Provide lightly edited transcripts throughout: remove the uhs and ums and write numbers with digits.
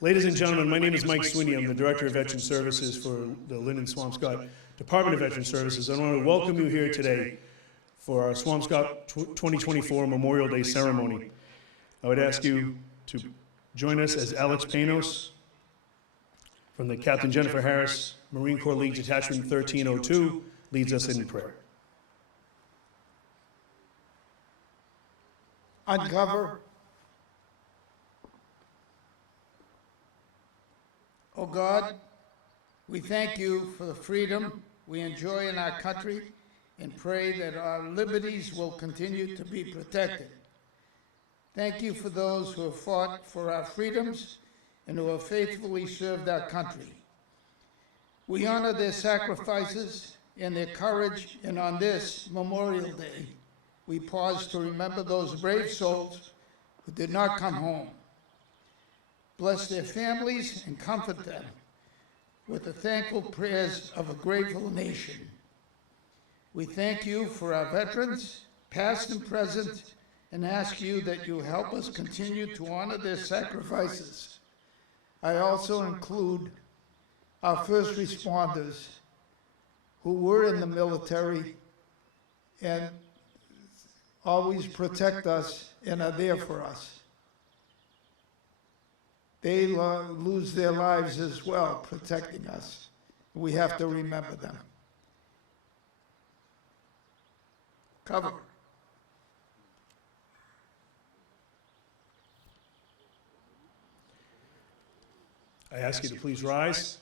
Ladies and gentlemen, my name is Mike Sweeney. I'm the Director of Veteran Services for the Lynn and Swampscott Department of Veteran Services. I want to welcome you here today for our Swampscott 2024 Memorial Day ceremony. I would ask you to join us as Alex Panos from the Captain Jennifer Harris Marine Corps League Detachment 1302 leads us in prayer. Uncover. Oh God, we thank you for the freedom we enjoy in our country and pray that our liberties will continue to be protected. Thank you for those who have fought for our freedoms and who have faithfully served our country. We honor their sacrifices and their courage, and on this Memorial Day, we pause to remember those brave souls who did not come home. Bless their families and comfort them with the thankful prayers of a grateful nation. We thank you for our veterans, past and present, and ask you that you help us continue to honor their sacrifices. I also include our first responders who were in the military and always protect us and are there for us. They lose their lives as well, protecting us. We have to remember them. Cover. I ask you to please rise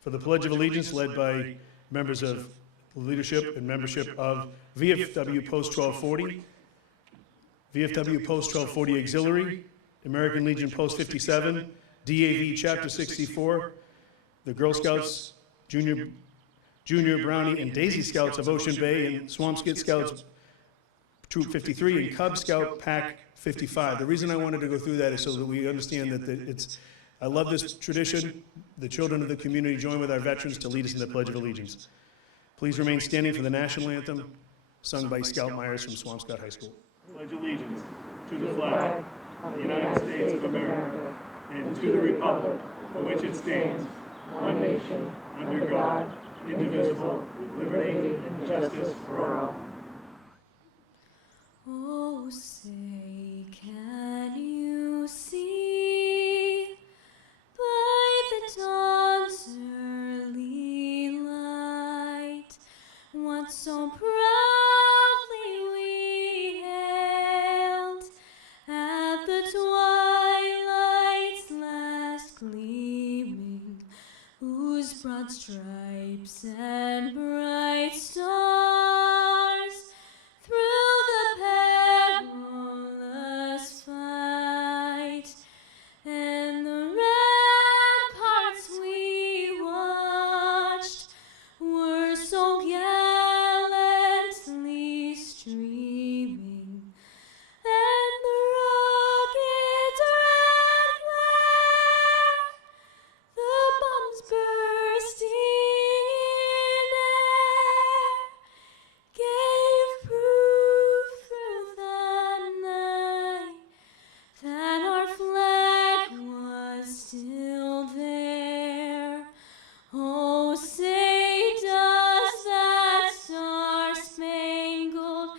for the Pledge of Allegiance led by members of the leadership and membership of VFW Post 1240, VFW Post 1240 Auxiliary, American Legion Post 57, DAV Chapter 64, the Girl Scouts, Junior Brownie, and Daisy Scouts of Ocean Bay, and Swampscott Scouts Troop 53, and Cub Scout Pack 55. The reason I wanted to go through that is so that we understand that I love this tradition. The children of the community join with our veterans to lead us in the Pledge of Allegiance. Please remain standing for the national anthem, sung by Scout Myers from Swampscott High School. Pledge allegiance to the flag of the United States of America and to the republic for which it stands, one nation, under God, indivisible, with liberty and justice for all. Oh, say, can you see by the dawn's early light what so proudly we hailed at the twilight's last gleaming, whose broad stripes and bright stars through the perilous fight and the ramparts we watched were so gallantly streaming, and the rocket red glare, the bombs bursting in air, gave proof through the night that our flag was still there. Oh, say does that star-spangled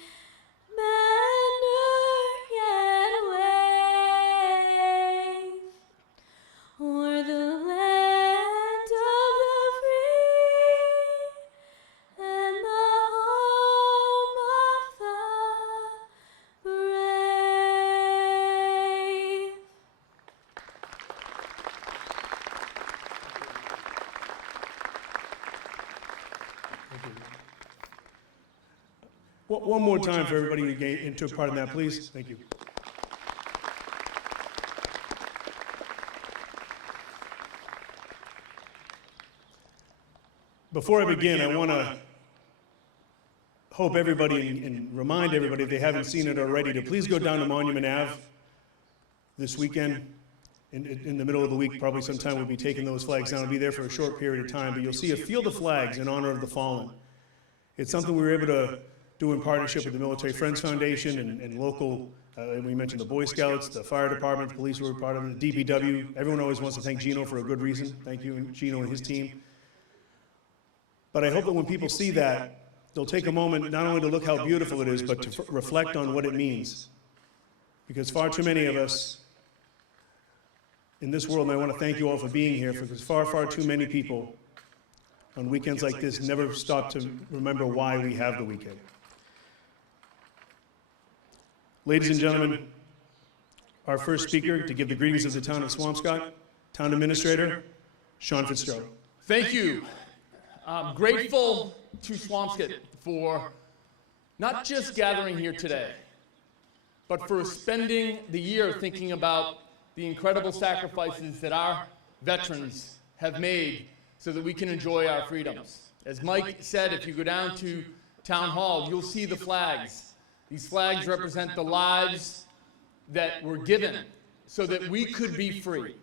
banner yet wave o'er the land of the free and the home of the brave? One more time for everybody to get into part of that, please. Thank you. Before I begin, I want to hope everybody and remind everybody, if they haven't seen it already, to please go down to Monument Ave this weekend. In the middle of the week, probably sometime, we'll be taking those flags down. We'll be there for a short period of time, but you'll see a field of flags in honor of the fallen. It's something we were able to do in partnership with the Military Friends Foundation and local, we mentioned the Boy Scouts, the fire department, the police were part of it, the DPW. Everyone always wants to thank Gino for a good reason. Thank you, Gino and his team. But I hope that when people see that, they'll take a moment not only to look how beautiful it is, but to reflect on what it means. Because far too many of us in this world, and I want to thank you all for being here, because far too many people on weekends like this never stop to remember why we have the weekend. Ladies and gentlemen, our first speaker to give the greetings of the town of Swampscott, Town Administrator, Sean Fitzgerald. Thank you. I'm grateful to Swampscott for not just gathering here today, but for spending the year thinking about the incredible sacrifices that our veterans have made so that we can enjoy our freedoms. As Mike said, if you go down to Town Hall, you'll see the flags. These flags represent the lives that were given so that we could be free.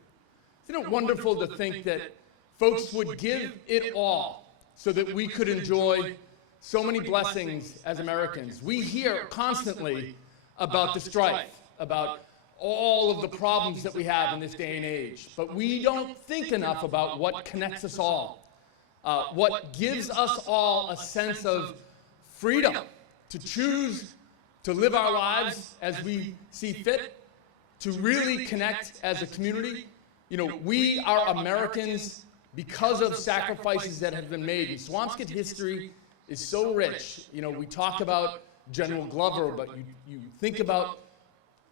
Isn't it wonderful to think that folks would give it all so that we could enjoy so many blessings as Americans? We hear constantly about the strife, about all of the problems that we have in this day and age, but we don't think enough about what connects us all, what gives us all a sense of freedom to choose to live our lives as we see fit, to really connect as a community. You know, we are Americans because of sacrifices that have been made. And Swampscott history is so rich. You know, we talk about General Glover, but you think about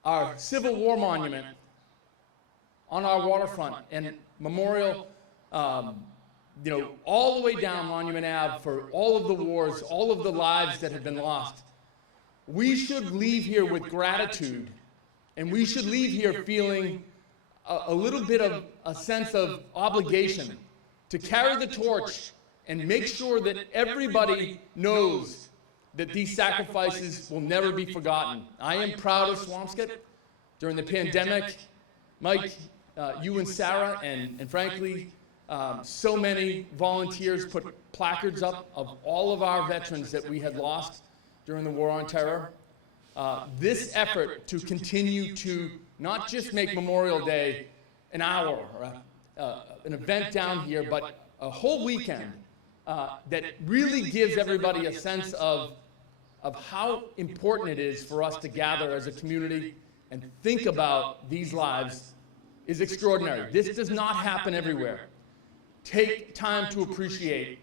our Civil War monument on our waterfront and memorial, you know, all the way down Monument Ave for all of the wars, all of the lives that have been lost. We should leave here with gratitude, and we should leave here feeling a little bit of a sense of obligation to carry the torch and make sure that everybody knows that these sacrifices will never be forgotten. I am proud of Swampscott. During the pandemic, Mike, you and Sarah, and frankly, so many volunteers put placards up of all of our veterans that we had lost during the War on Terror. This effort to continue to not just make Memorial Day an hour or an event down here, but a whole weekend that really gives everybody a sense of how important it is for us to gather as a community and think about these lives is extraordinary. This does not happen everywhere. Take time to appreciate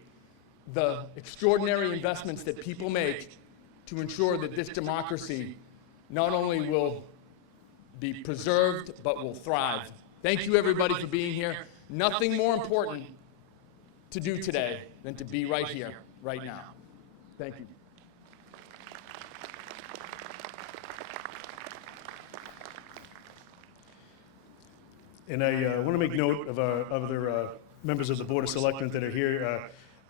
the extraordinary investments that people make to ensure that this democracy not only will be preserved, but will thrive. Thank you, everybody, for being here. Nothing more important to do today than to be right here, right now. Thank you. And I want to make note of other members of the Board of Selectmen that are here.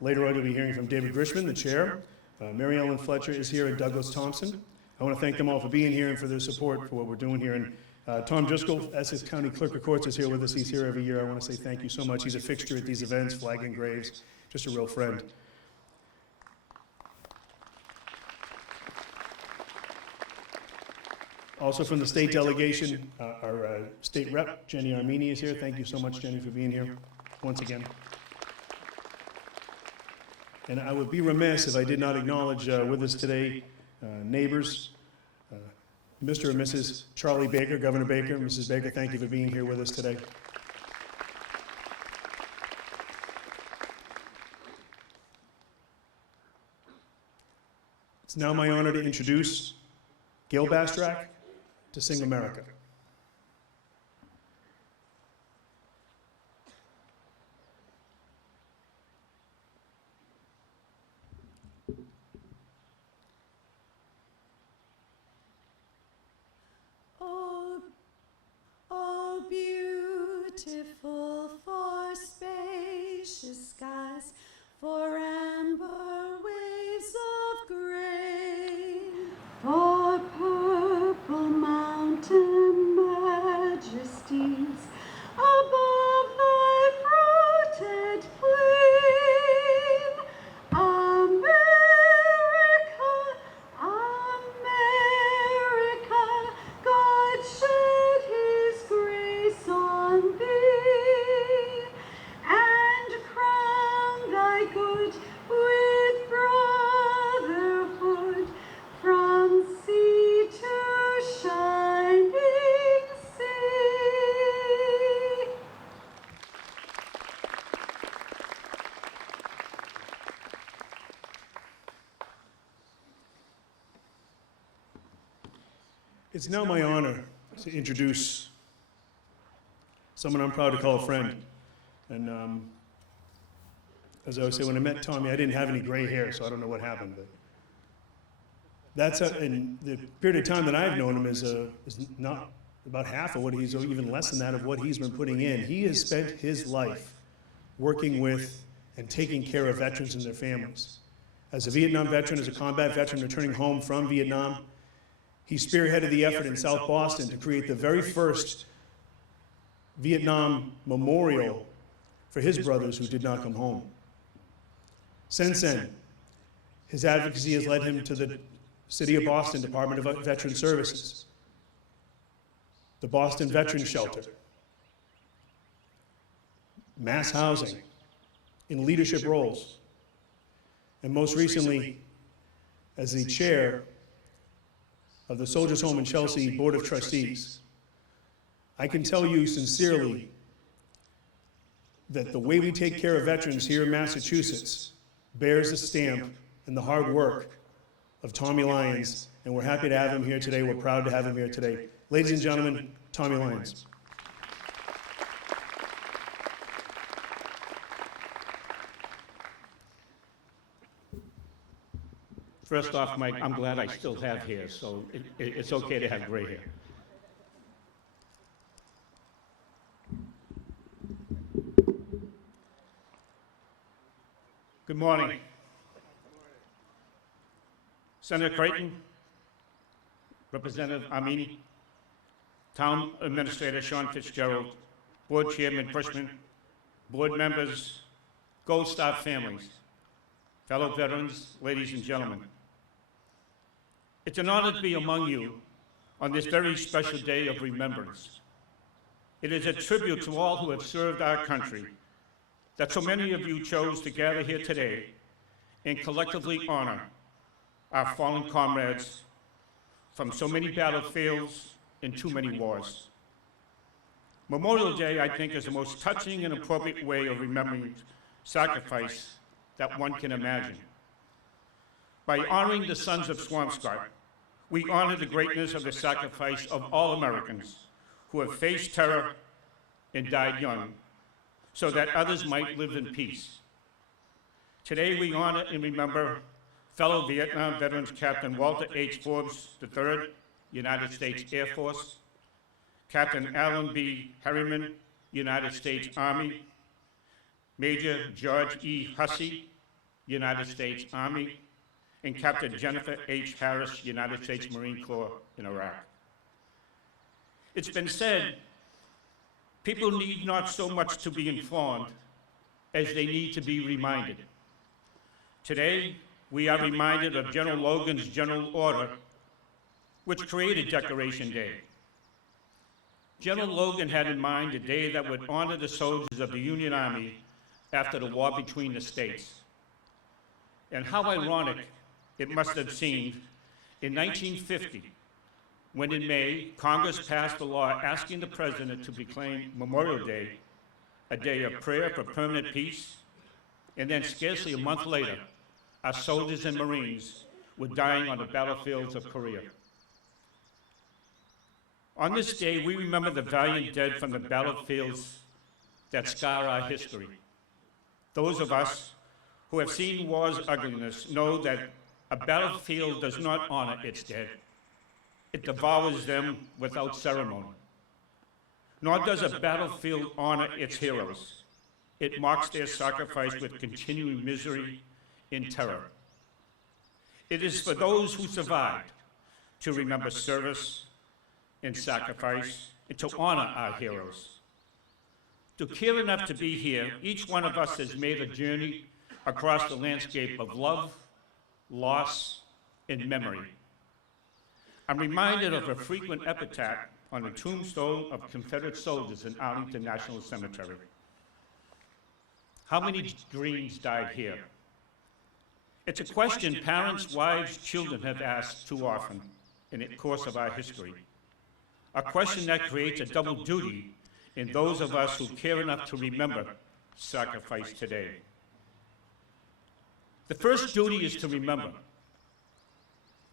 Later on, you'll be hearing from David Grishman, the chair. Mary Ellen Fletcher is here, and Douglas Thompson. I want to thank them all for being here and for their support for what we're doing here. And Tom Driscoll, Essex County Clerk of Courts, is here with us. He's here every year. I want to say thank you so much. He's a fixture at these events, flagging graves, just a real friend. Also from the state delegation, our state rep, Jenny Armini, is here. Thank you so much, Jenny, for being here once again. And I would be remiss if I did not acknowledge with us today neighbors, Mr. and Mrs. Charlie Baker, Governor Baker. Mrs. Baker, thank you for being here with us today. It's now my honor to introduce Gail Bastrak to sing America. Oh, beautiful for spacious skies, for amber waves of grain, for purple mountains It's now my honor to introduce someone I'm proud to call a friend. And as I was saying, when I met Tommy, I didn't have any gray hair, so I don't know what happened. But that's in the period of time that I've known him is not about half of what he's, or even less than that of what he's been putting in. He has spent his life working with and taking care of veterans and their families. As a Vietnam veteran, as a combat veteran returning home from Vietnam, he spearheaded the effort in South Boston to create the very first Vietnam memorial for his brothers who did not come home. Since then, his advocacy has led him to the City of Boston Department of Veteran Services, the Boston Veterans Shelter, mass housing, in leadership roles, and most recently, as the chair of the Soldiers Home in Chelsea Board of Trustees. I can tell you sincerely that the way we take care of veterans here in Massachusetts bears the stamp and the hard work of Tommy Lyons, and we're happy to have him here today. We're proud to have him here today. Ladies and gentlemen, Tommy Lyons. First off, Mike, I'm glad I still have hair, so it's okay to have gray hair. Good morning. Senator Creighton, Representative Armini, Town Administrator Sean Fitzgerald, Board Chairman Bushman, board members, Gold Star families, fellow veterans, ladies and gentlemen. It's an honor to be among you on this very special day of remembrance. It is a tribute to all who have served our country that so many of you chose to gather here today and collectively honor our fallen comrades from so many battlefields and too many wars. Memorial Day, I think, is the most touching and appropriate way of remembering sacrifice that one can imagine. By honoring the sons of Swampscott, we honor the greatness of the sacrifice of all Americans who have faced terror and died young, so that others might live in peace. Today we honor and remember fellow Vietnam veterans Captain Walter H. Forbes III, United States Air Force, Captain Alan B. Harriman, United States Army, Major George E. Hussey, United States Army, and Captain Jennifer H. Harris, United States Marine Corps in Iraq. It's been said, people need not so much to be informed as they need to be reminded. Today, we are reminded of General Logan's General Order, which created Decoration Day. General Logan had in mind a day that would honor the soldiers of the Union Army after the war between the states. And how ironic it must have seemed in 1950, when in May, Congress passed a law asking the President to proclaim Memorial Day a day of prayer for permanent peace, and then scarcely a month later, our soldiers and Marines were dying on the battlefields of Korea. On this day, we remember the valiant dead from the battlefields that scar our history. Those of us who have seen war's ugliness know that a battlefield does not honor its dead. It devours them without ceremony. Nor does a battlefield honor its heroes. It mocks their sacrifice with continuing misery and terror. It is for those who survived to remember service and sacrifice and to honor our heroes. To care enough to be here, each one of us has made a journey across the landscape of love, loss, and memory. I'm reminded of a frequent epitaph on the tombstone of Confederate soldiers in Arlington National Cemetery. How many dreams died here? It's a question parents, wives, children have asked too often in the course of our history. A question that creates a double duty in those of us who care enough to remember sacrifice today. The first duty is to remember.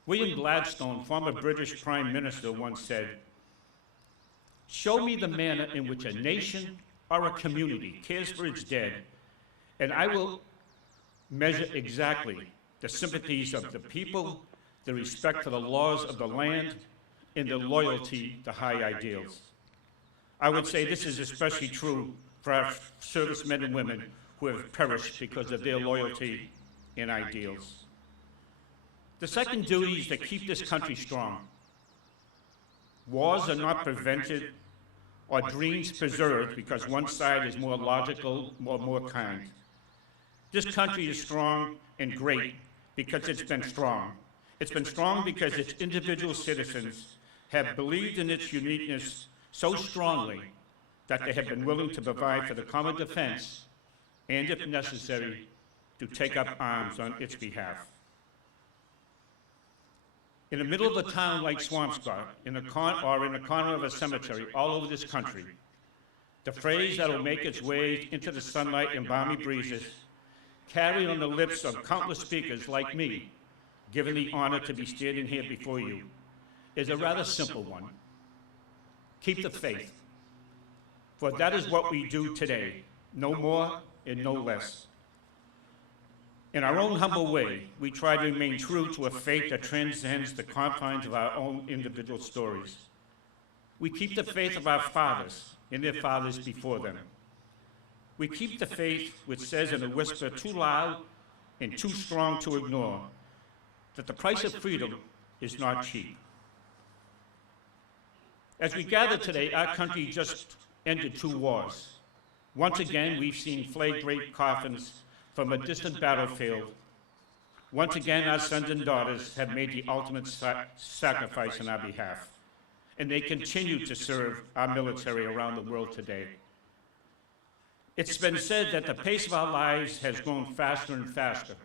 William Gladstone, former British Prime Minister, once said, "Show me the manner in which a nation or a community cares for its dead, and I will measure exactly the sympathies of the people, the respect for the laws of the land, and the loyalty to high ideals." I would say this is especially true for our servicemen and women who have perished because of their loyalty and ideals. The second duty is to keep this country strong. Wars are not prevented or dreams preserved because one side is more logical or more kind. This country is strong and great because it's been strong. It's been strong because its individual citizens have believed in its uniqueness so strongly that they have been willing to provide for the common defense and, if necessary, to take up arms on its behalf. In the middle of a town like Swampscott, in a corner of a cemetery all over this country, the phrase that will make its way into the sunlight and balmy breezes, carried on the lips of countless speakers like me, given the honor to be standing here before you, is a rather simple one. Keep the faith. For that is what we do today, no more and no less. In our own humble way, we try to remain true to a faith that transcends the confines of our own individual stories. We keep the faith of our fathers and their fathers before them. We keep the faith which says in a whisper too loud and too strong to ignore that the price of freedom is not cheap. As we gather today, our country just ended 2 wars. Once again, we've seen flag-draped coffins from a distant battlefield. Once again, our sons and daughters have made the ultimate sacrifice on our behalf, and they continue to serve our military around the world today. It's been said that the pace of our lives has grown faster and faster,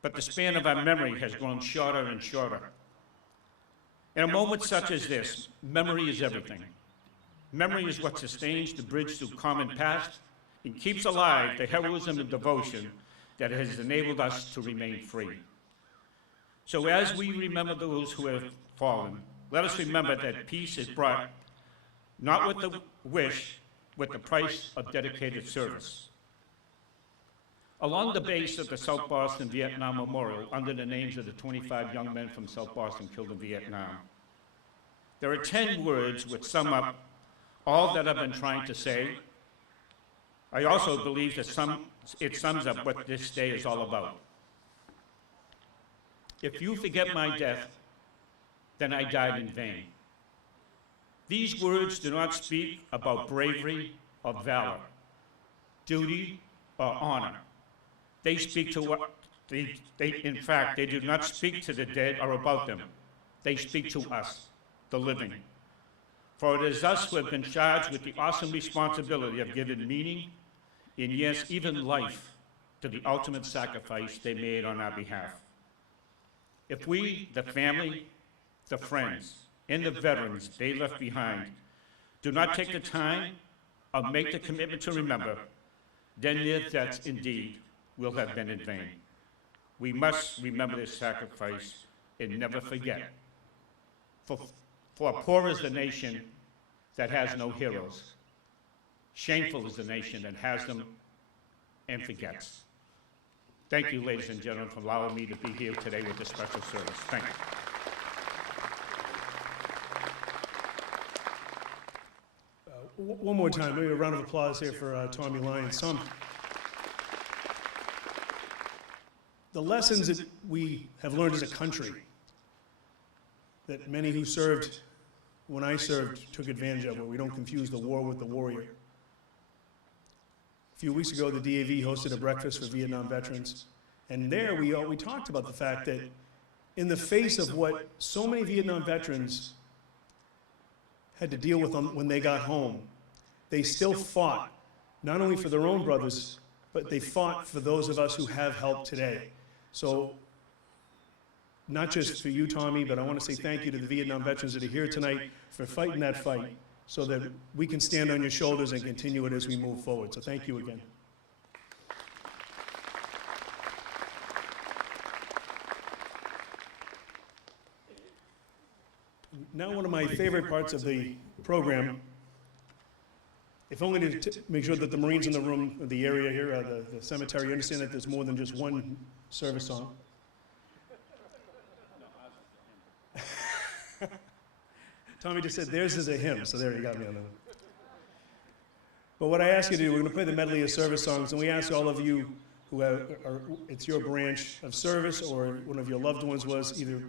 but the span of our memory has grown shorter and shorter. In a moment such as this, memory is everything. Memory is what sustains the bridge through common past and keeps alive the heroism and devotion that has enabled us to remain free. So as we remember those who have fallen, let us remember that peace is brought not with the wish, with the price of dedicated service. Along the base of the South Boston Vietnam Memorial, under the names of the 25 young men from South Boston killed in Vietnam, there are 10 words which sum up all that I've been trying to say. I also believe that it sums up what this day is all about. If you forget my death, then I died in vain. These words do not speak about bravery or valor, duty or honor. They speak to what, in fact, they do not speak to the dead or about them. They speak to us, the living. For it is us who have been charged with the awesome responsibility of giving meaning, and yes, even life, to the ultimate sacrifice they made on our behalf. If we, the family, the friends, and the veterans they left behind, do not take the time or make the commitment to remember, then their deaths indeed will have been in vain. We must remember this sacrifice and never forget. For poor is the nation that has no heroes. Shameful is the nation that has them and forgets. Thank you, ladies and gentlemen, for allowing me to be here today with this special service. Thank you. One more time, maybe a round of applause here for Tommy Lyons. Tom, the lessons that we have learned as a country, that many who served when I served took advantage of, where we don't confuse the war with the warrior. A few weeks ago, the DAV hosted a breakfast for Vietnam veterans, and there we talked about the fact that in the face of what so many Vietnam veterans had to deal with when they got home, they still fought, not only for their own brothers, but they fought for those of us who have help today. So, not just for you, Tommy, but I want to say thank you to the Vietnam veterans that are here tonight for fighting that fight so that we can stand on your shoulders and continue it as we move forward. So thank you again. Now one of my favorite parts of the program, if only to make sure that the Marines in the room, the area here, the cemetery, understand that there's more than just one service song. Tommy just said theirs is a hymn, so there you got me on that. But what I ask you to do, we're going to play the medley of service songs, and we ask all of you who it's your branch of service or one of your loved ones was, either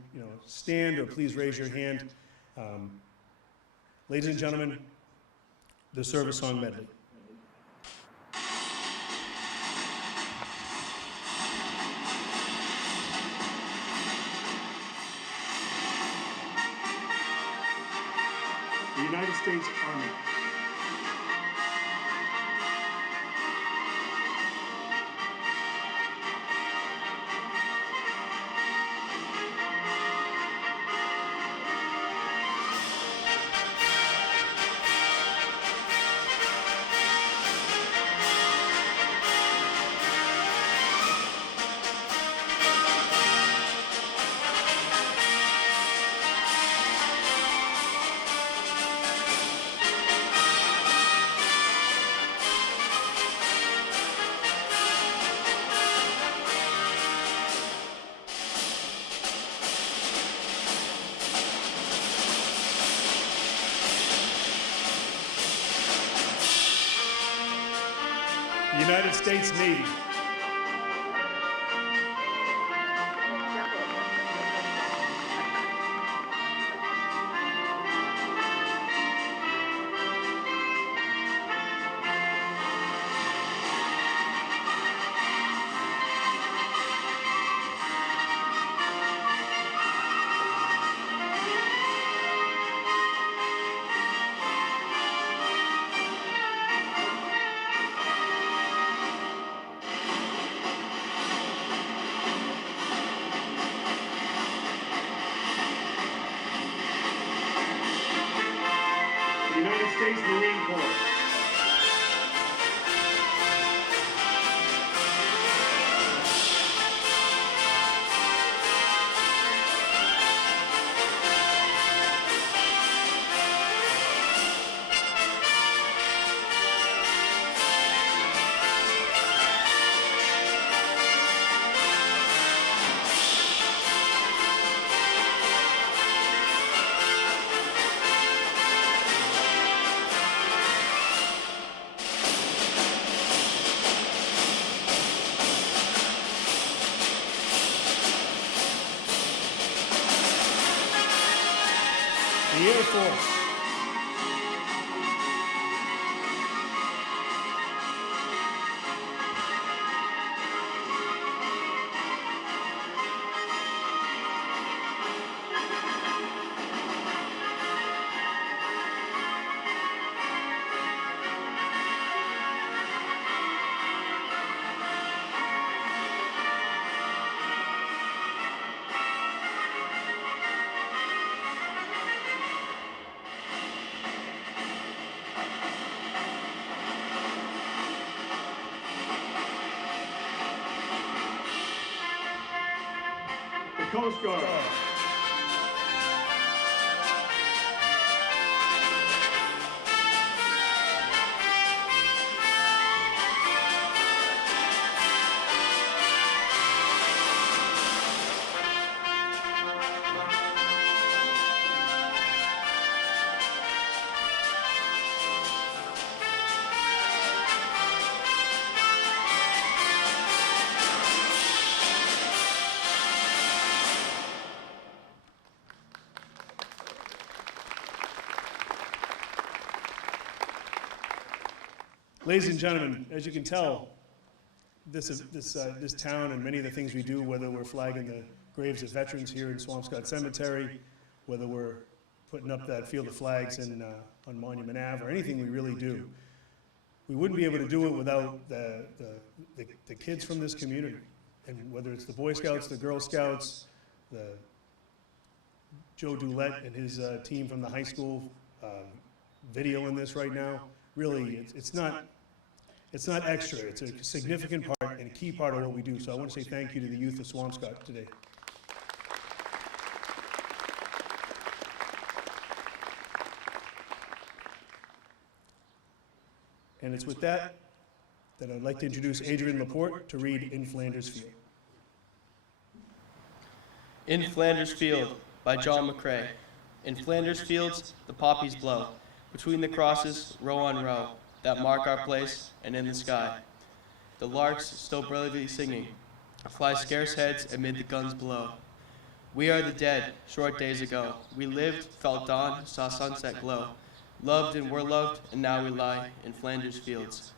stand or please raise your hand. Ladies and gentlemen, the service song medley. The United States Army. United States Navy. United States Marine Corps. The Air Force. Coast Guard. Ladies and gentlemen, as you can tell, this town and many of the things we do, whether we're flagging the graves of veterans here in Swampscott Cemetery, whether we're putting up that field of flags on Monument Ave, or anything we really do, we wouldn't be able to do it without the kids from this community. And whether it's the Boy Scouts, the Girl Scouts, the Joe Doulette and his team from the high school videoing this right now, really, it's not extra. It's a significant part and a key part of what we do. So I want to say thank you to the youth of Swampscott today. And it's with that I'd like to introduce Adrian Laporte to read In Flanders Field. In Flanders Field by John McCrae. In Flanders fields the poppies blow, between the crosses, row on row, that mark our place, and in the sky. The larks still brilliantly singing, fly scarce heads amid the guns below. We are the dead, short days ago. We lived, felt dawn, saw sunset glow. Loved and were loved, and now we lie in Flanders fields.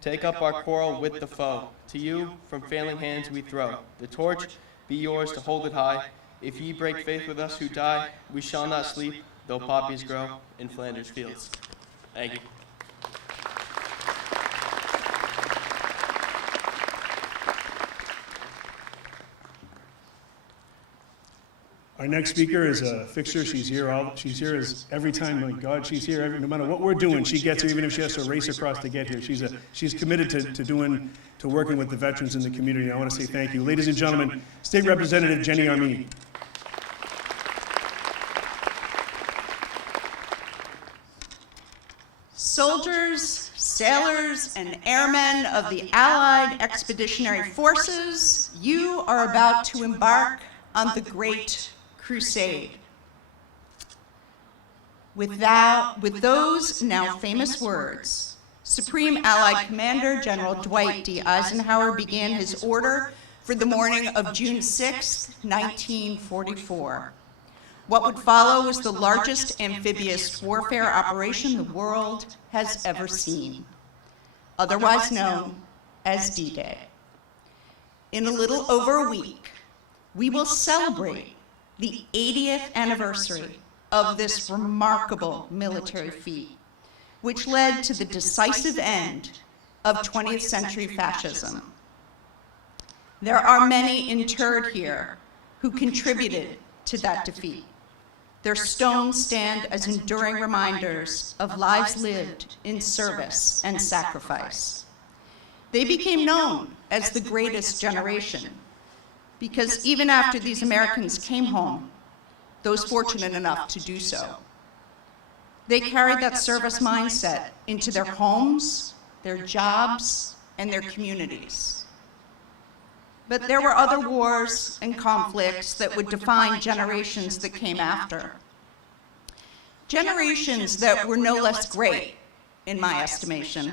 Take up our quarrel with the foe. To you, from failing hands we throw. The torch be yours to hold it high. If ye break faith with us who die, we shall not sleep, though poppies grow in Flanders fields. Thank you. Our next speaker is a fixture. She's here as every time. My God, she's here. No matter what we're doing, she gets here, even if she has to race across to get here. She's committed to working with the veterans in the community. I want to say thank you, ladies and gentlemen. State Representative Jenny Armeen. Soldiers, sailors, and airmen of the Allied Expeditionary Forces, you are about to embark on the Great Crusade. With those now famous words, Supreme Allied Commander General Dwight D. Eisenhower began his order for the morning of June 6, 1944. What would follow was the largest amphibious warfare operation the world has ever seen, otherwise known as D-Day. In a little over a week, we will celebrate the 80th anniversary of this remarkable military feat, which led to the decisive end of 20th century fascism. There are many interred here who contributed to that defeat. Their stones stand as enduring reminders of lives lived in service and sacrifice. They became known as the greatest generation because even after these Americans came home, those fortunate enough to do so, they carried that service mindset into their homes, their jobs, and their communities. But there were other wars and conflicts that would define generations that came after. Generations that were no less great, in my estimation.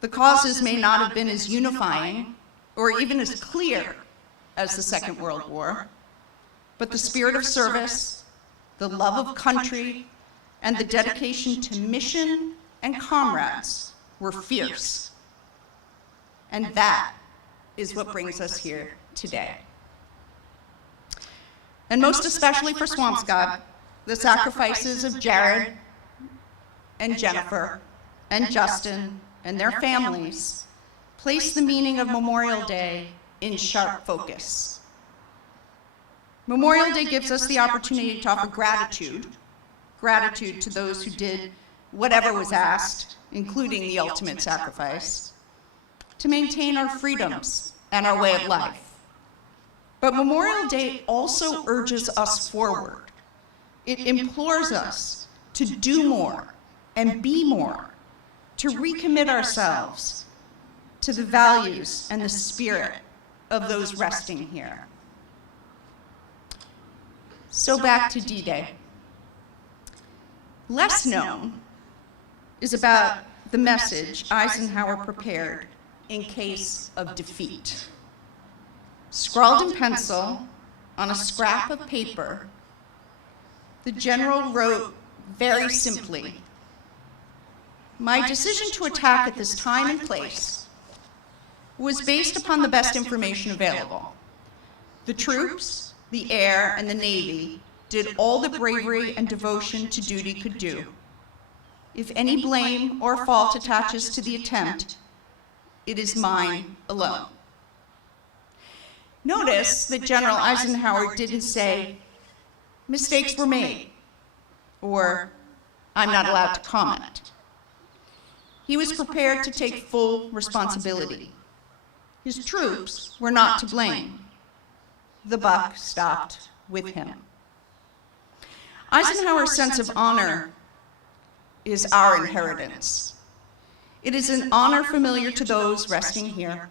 The causes may not have been as unifying or even as clear as the Second World War, but the spirit of service, the love of country, and the dedication to mission and comrades were fierce. And that is what brings us here today. And most especially for Swampscott, the sacrifices of Jared and Jennifer and Justin and their families place the meaning of Memorial Day in sharp focus. Memorial Day gives us the opportunity to offer gratitude to those who did whatever was asked, including the ultimate sacrifice, to maintain our freedoms and our way of life. But Memorial Day also urges us forward. It implores us to do more and be more, to recommit ourselves to the values and the spirit of those resting here. So back to D-Day. Less known is about the message Eisenhower prepared in case of defeat. Scrawled in pencil on a scrap of paper, the general wrote very simply, "My decision to attack at this time and place was based upon the best information available. The troops, the air, and the Navy did all the bravery and devotion to duty could do. If any blame or fault attaches to the attempt, it is mine alone." Notice that General Eisenhower didn't say, "Mistakes were made," or "I'm not allowed to comment." He was prepared to take full responsibility. His troops were not to blame. The buck stopped with him. Eisenhower's sense of honor is our inheritance. It is an honor familiar to those resting here,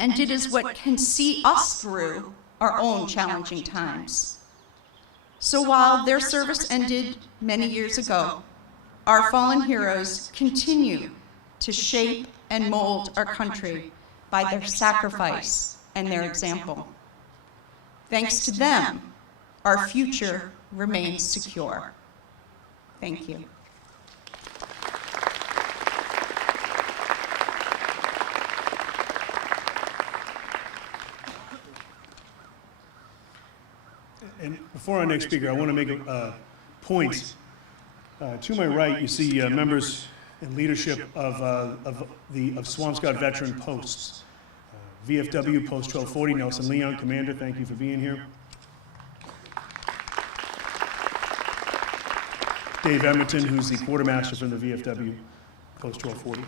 and it is what can see us through our own challenging times. So while their service ended many years ago, our fallen heroes continue to shape and mold our country by their sacrifice and their example. Thanks to them, our future remains secure. Thank you. And before our next speaker, I want to make a point. To my right, you see members and leadership of Swampscott veteran posts. VFW Post 1240, Nelson Leon, Commander, thank you for being here. Dave Emerton, who's the quartermaster from the VFW Post 1240.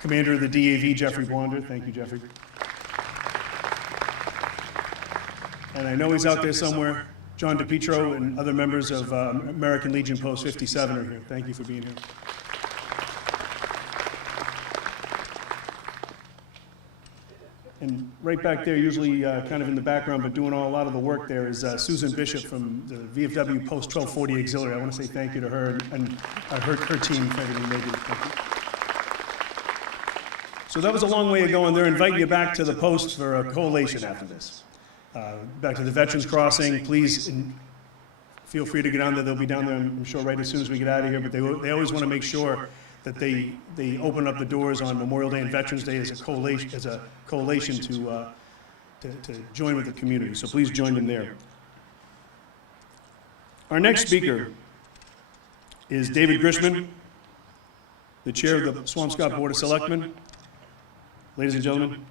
Commander of the DAV, Jeffrey Blonder, thank you, Jeffrey. And I know he's out there somewhere. John DePietro and other members of American Legion Post 57 are here. Thank you for being here. And right back there, usually kind of in the background, but doing a lot of the work there, is Susan Bishop from the VFW Post 1240 Auxiliary. I want to say thank you to her and her team for everything they do. Thank you. So that was a long way of going. They're inviting you back to the post for a collation after this. Back to the Veterans Crossing, please feel free to get on there. They'll be down there, I'm sure, right as soon as we get out of here. But they always want to make sure that they open up the doors on Memorial Day and Veterans Day as a coalition to join with the community. So please join them there. Our next speaker is David Grishman, the chair of the Swampscott Board of Selectmen. Ladies and gentlemen,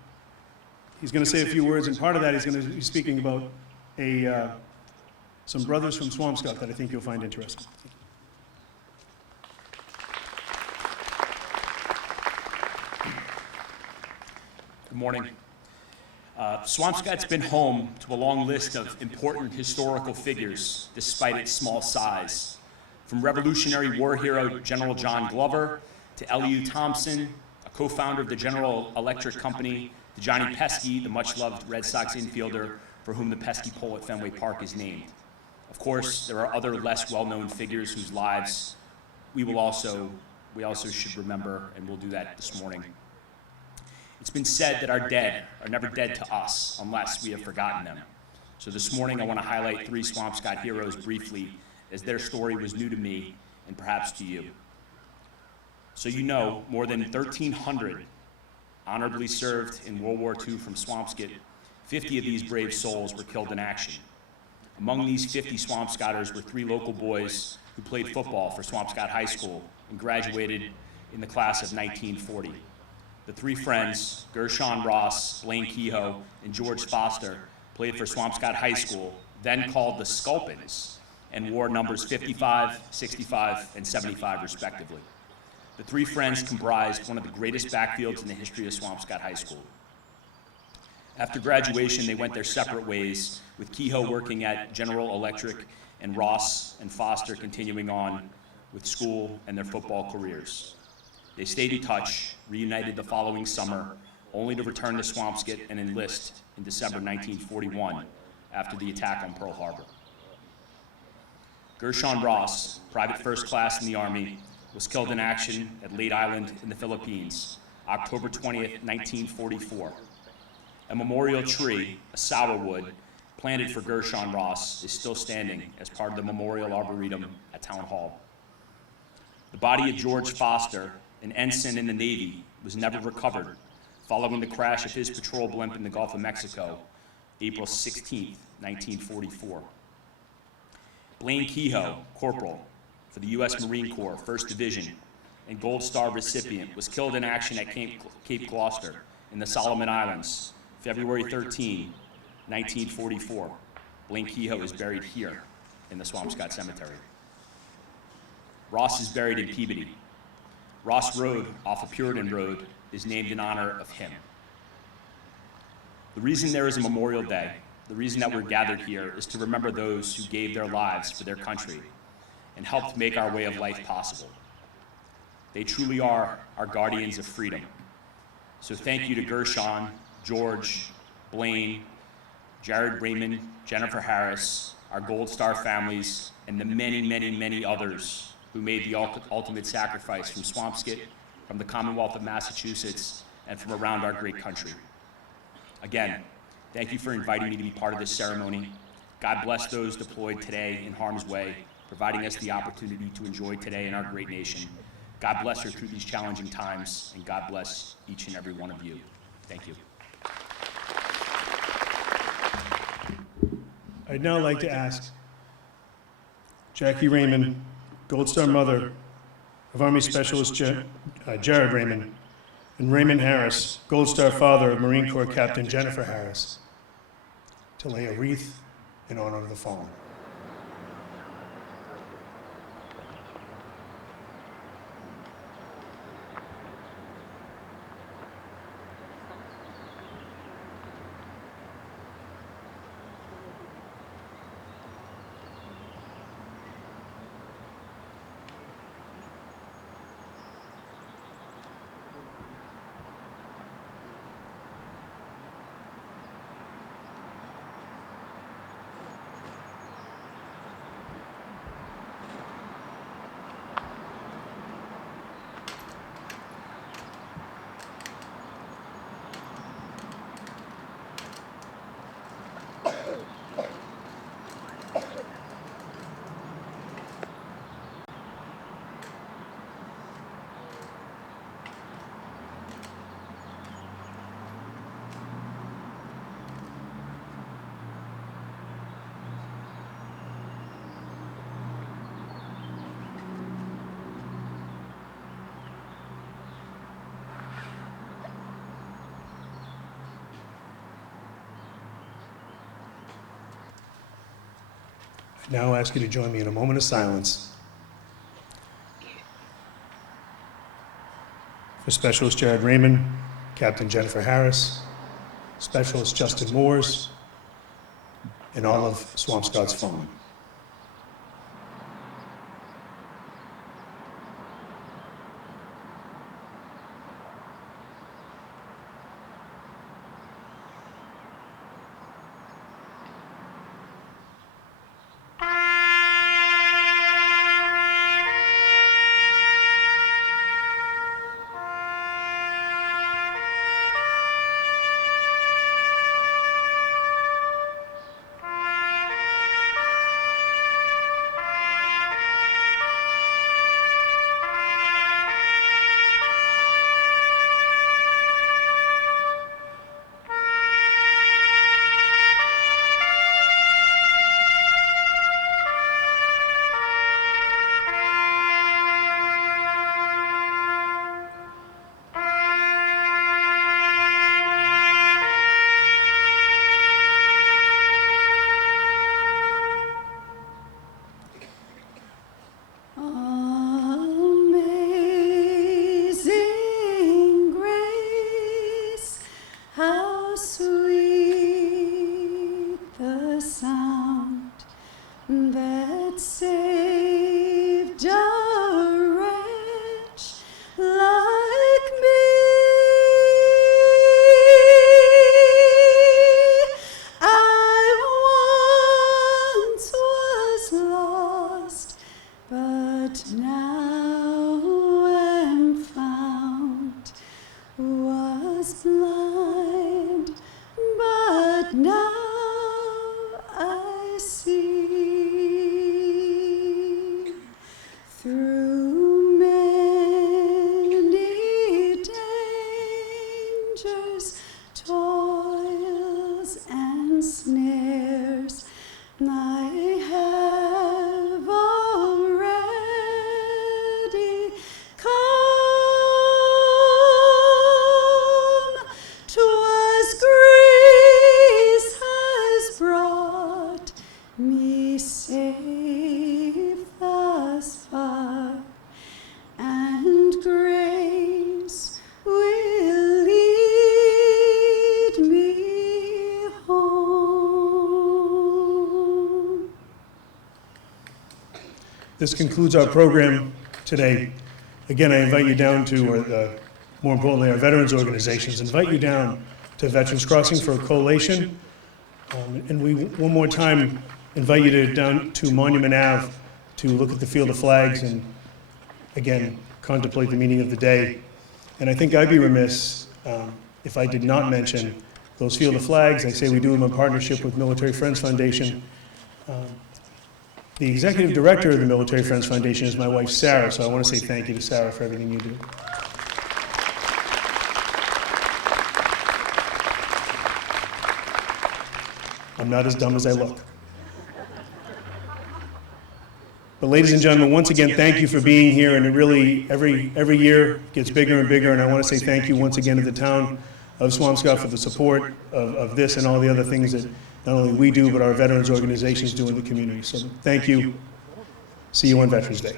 he's going to say a few words, and part of that he's going to be speaking about some brothers from Swampscott that I think you'll find interesting. Good morning. Swampscott's been home to a long list of important historical figures, despite its small size. From Revolutionary War hero General John Glover to Elihu Thompson, a co-founder of the General Electric Company, to Johnny Pesky, the much-loved Red Sox infielder for whom the Pesky Pole at Fenway Park is named. Of course, there are other less well-known figures whose lives we also should remember, and we'll do that this morning. It's been said that our dead are never dead to us unless we have forgotten them. So this morning I want to highlight 3 Swampscott heroes briefly, as their story was new to me and perhaps to you. So you know, more than 1,300 honorably served in World War II from Swampscott. 50 of these brave souls were killed in action. Among these 50 Swampscotters were 3 local boys who played football for Swampscott High School and graduated in the class of 1940. The 3 friends, Gershon Ross, Blaine Kehoe, and George Foster, played for Swampscott High School, then called the Sculpins, and wore numbers 55, 65, and 75 respectively. The 3 friends comprised one of the greatest backfields in the history of Swampscott High School. After graduation, they went their separate ways, with Kehoe working at General Electric and Ross and Foster continuing on with school and their football careers. They stayed in touch, reunited the following summer, only to return to Swampscott and enlist in December 1941 after the attack on Pearl Harbor. Gershon Ross, private first class in the Army, was killed in action at Leyte Island in the Philippines, October 20th, 1944. A memorial tree, a sourwood, planted for Gershon Ross is still standing as part of the Memorial Arboretum at Town Hall. The body of George Foster, an ensign in the Navy, was never recovered following the crash of his patrol blimp in the Gulf of Mexico, April 16th, 1944. Blaine Kehoe, corporal for the U.S. Marine Corps, 1st Division, and Gold Star recipient, was killed in action at Cape Gloucester in the Solomon Islands, February 13, 1944. Blaine Kehoe is buried here in the Swampscott Cemetery. Ross is buried in Peabody. Ross Road off of Puritan Road is named in honor of him. The reason there is a Memorial Day, the reason that we're gathered here, is to remember those who gave their lives for their country and helped make our way of life possible. They truly are our guardians of freedom. So thank you to Gershon, George, Blaine, Jared Raymond, Jennifer Harris, our Gold Star families, and the many, many, many others who made the ultimate sacrifice from Swampscott, from the Commonwealth of Massachusetts, and from around our great country. Again, thank you for inviting me to be part of this ceremony. God bless those deployed today in harm's way, providing us the opportunity to enjoy today in our great nation. God bless her through these challenging times, and God bless each and every one of you. Thank you. I'd now like to ask Jackie Raymond, Gold Star mother of Army Specialist Jared Raymond, and Raymond Harris, Gold Star father of Marine Corps Captain Jennifer Harris, to lay a wreath in honor of the fallen. I now ask you to join me in a moment of silence for Specialist Jared Raymond, Captain Jennifer Harris, Specialist Justin Moores, and all of Swampscott's fallen. this concludes our program today. Again, I invite you down to, or more importantly, our veterans organizations, invite you down to Veterans Crossing for a collation. And we, one more time, invite you down to Monument Ave to look at the Field of Flags and, again, contemplate the meaning of the day. And I think I'd be remiss if I did not mention those Field of Flags. I say we do them in partnership with Military Friends Foundation. The executive director of the Military Friends Foundation is my wife, Sarah, so I want to say thank you to Sarah for everything you do. I'm not as dumb as I look. But ladies and gentlemen, once again, thank you for being here, and it really, every year gets bigger and bigger, and I want to say thank you once again to the town of Swampscott for the support of this and all the other things that not only we do, but our veterans organizations do in the community. So thank you. See you on Veterans Day.